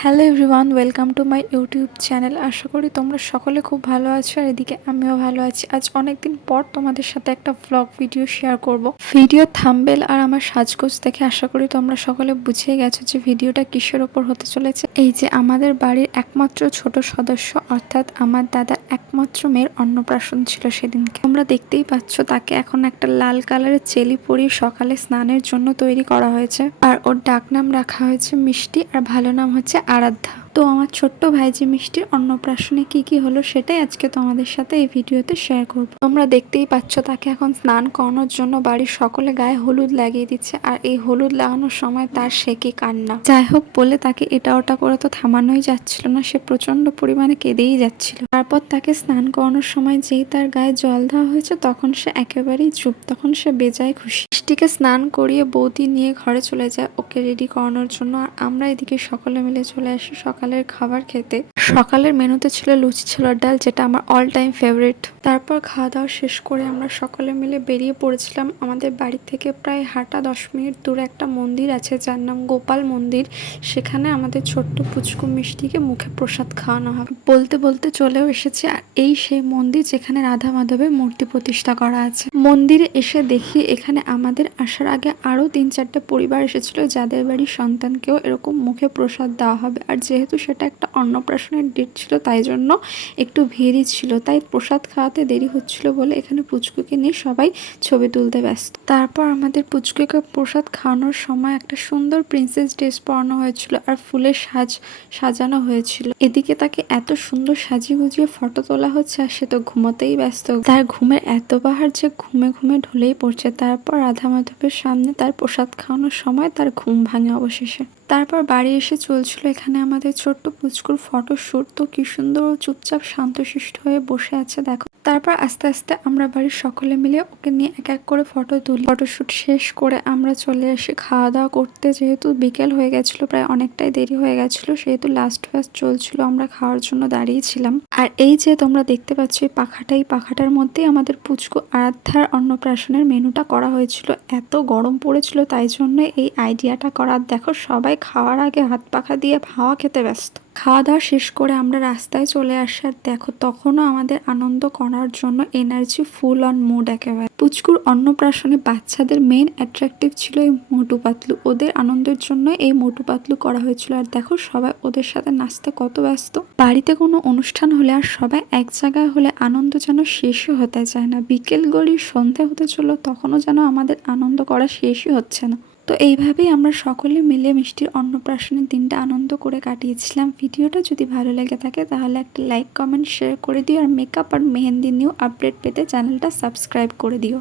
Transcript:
Hello everyone, welcome to my YouTube channel. আশা করি তোমরা সকলে খুব ভালো আছো আর এদিকে আমিও ভালো আছি। আজ অনেকদিন পর তোমাদের সাথে একটা ভ্লগ ভিডিও শেয়ার করব। ভিডিও থাম্বনেল আর আমার সাজগোজ দেখে আশা করি তোমরা সকলে বুঝে গেছো যে ভিডিওটা কিসের ওপর হতে চলেছে। এই যে আমাদের বাড়ির একমাত্র ছোট সদস্য অর্থাৎ আমার দাদার একমাত্র মেয়ের অন্নপ্রাশন ছিল সেদিনকে। তোমরা দেখতেই পাচ্ছ তাকে এখন একটা লাল কালারের চেলি পরিয়ে সকালে স্নানের জন্য তৈরি করা হয়েছে। আর ওর ডাকনাম রাখা হয়েছে মিষ্টি আর ভালো নাম হচ্ছে আরাধ্যা। তো আমার ছোট্ট ভাইজি মিষ্টির অন্নপ্রাশনে কি কি হলো সেটাই আজকে তোমাদের সাথে এই ভিডিওতে শেয়ার করব। তোমরা দেখতেই পাচ্ছ তাকে এখন স্নান করানোর জন্য বাড়ির সকলে গায়ে হলুদ লাগিয়ে দিচ্ছে। আর এই হলুদ লাগানোর সময় তার সে কি কান্না! যাই হোক বলে তাকে এটা ওটা করে তো থামানোই যাচ্ছিল না, সে প্রচন্ড পরিমাণে কেঁদেই যাচ্ছিল। তারপর তাকে স্নান করানোর সময় যেই তার গায়ে জল দেওয়া হয়েছে তখন সে একেবারেই চুপ, তখন সে বেজায় খুশি। মিষ্টিকে স্নান করিয়ে বৌদি নিয়ে ঘরে চলে যায় ওকে রেডি করানোর জন্য। আর আমরা এদিকে সকলে মিলে চলে আসি সকালের খাবার খেতে। সকালের মেনুতে ছিল লুচি ছোলার ডাল, যেটা আমার অল টাইম ফেভারিট। তারপর খাওয়া দাওয়া শেষ করে আমরা সকলে মিলে বেরিয়ে পড়েছিলাম। আমাদের বাড়ি থেকে প্রায় হাঁটা 10 মিনিট দূরে একটা মন্দির আছে যার নাম গোপাল মন্দির। সেখানে আমাদের ছোট্ট পুচকু মিষ্টিকে মুখে প্রসাদ খাওয়ানো হবে। বলতে বলতে চলেও এসেছে। আর এই সেই মন্দির যেখানে রাধা মাধবের মূর্তি প্রতিষ্ঠা করা আছে। মন্দিরে এসে দেখি এখানে আমাদের আসার আগে আরো 3-4টে পরিবার এসেছিল যাদের বাড়ির সন্তানকেও এরকম মুখে প্রসাদ দেওয়া হবে। আর যেহেতু সেটা একটা অন্নপ্রাশনের ডেট ছিল তাই জন্য একটু ভিড়ই ছিল, তাই প্রসাদ খাওয়াতে দেরি হচ্ছিল বলে এখানে পুচকুকে নিয়ে সবাই ছবি তুলতে ব্যস্ত। তারপর আমাদের পুচকুকে প্রসাদ খাওয়ানোর সময় একটা সুন্দর প্রিন্সেস ড্রেস পরানো হয়েছিল আর ফুলের সাজানো হয়েছিল। এদিকে তাকে এত সুন্দর সাজিয়ে গুজিয়ে ফটো তোলা হচ্ছে আর সে তো ঘুমোতেই ব্যস্ত। তার ঘুমের এত বাহার যে ঘুমে ঘুমে ঢলেই পড়ছে। তারপর রাধা মাধবের সামনে তার প্রসাদ খাওয়ানোর সময় তার ঘুম ভাঙে অবশেষে। তারপর বাড়ি এসে চলছিল এখানে আমাদের ছোট্ট পুচকুর ফটোশুট। তো কি সুন্দর চুপচাপ শান্তশিষ্ট হয়ে বসে আছে দেখো। তারপর আস্তে আস্তে আমরা বাড়ির সকলে মিলে ওকে নিয়ে এক এক করে ফটো তুলি। ফটোশুট শেষ করে আমরা চলে আসি খাওয়া দাওয়া করতে। যেহেতু বিকেল হয়ে গেছিল, প্রায় অনেকটাই দেরি হয়ে গেছিল, সেহেতু লাস্ট ফাস্ট চলছিল, আমরা খাওয়ার জন্য দাঁড়িয়েছিলাম। আর এই যে তোমরা দেখতে পাচ্ছ এই পাখাটা, এই পাখাটার মধ্যেই আমাদের পুচকু আরাধ্যার অন্নপ্রাশনের মেনুটা করা হয়েছিল। এত গরম পড়েছিল তাই জন্য এই আইডিয়াটা করার। দেখো সবাই খাওয়ার আগে হাত পাখা দিয়ে হাওয়া খেতে ব্যস্ত। খাওয়া দাওয়া শেষ করে আমরা রাস্তায় চলে আসি। আর দেখো তখনও আমাদের আনন্দ করার জন্য এনার্জি ফুল অন মুড একেবারে। পুচকুর অন্নপ্রাশনে বাচ্চাদের মেইন অ্যাট্রাকটিভ ছিল এই মোটু পাতলু। ওদের আনন্দের জন্য এই মোটু পাতলু করা হয়েছিল। আর দেখো সবাই ওদের সাথে নাচতে কত ব্যস্ত। বাড়িতে কোনো অনুষ্ঠান হলে আর সবাই এক জায়গায় হলে আনন্দ যেন শেষই হতে চায় না। বিকেল গড়িয়ে সন্ধে হতে চলো তখনও যেন আমাদের আনন্দ করা শেষই হচ্ছে না। তো এইভাবেই আমরা সকলে মিলে মিষ্টির অন্নপ্রাশনের দিনটা আনন্দ করে কাটিয়েছিলাম। ভিডিওটা যদি ভালো লেগে থাকে তাহলে একটা লাইক কমেন্ট শেয়ার করে দিও। আর মেকআপ আর মেহেন্দি নিউ আপডেট পেতে চ্যানেলটা সাবস্ক্রাইব করে দিও।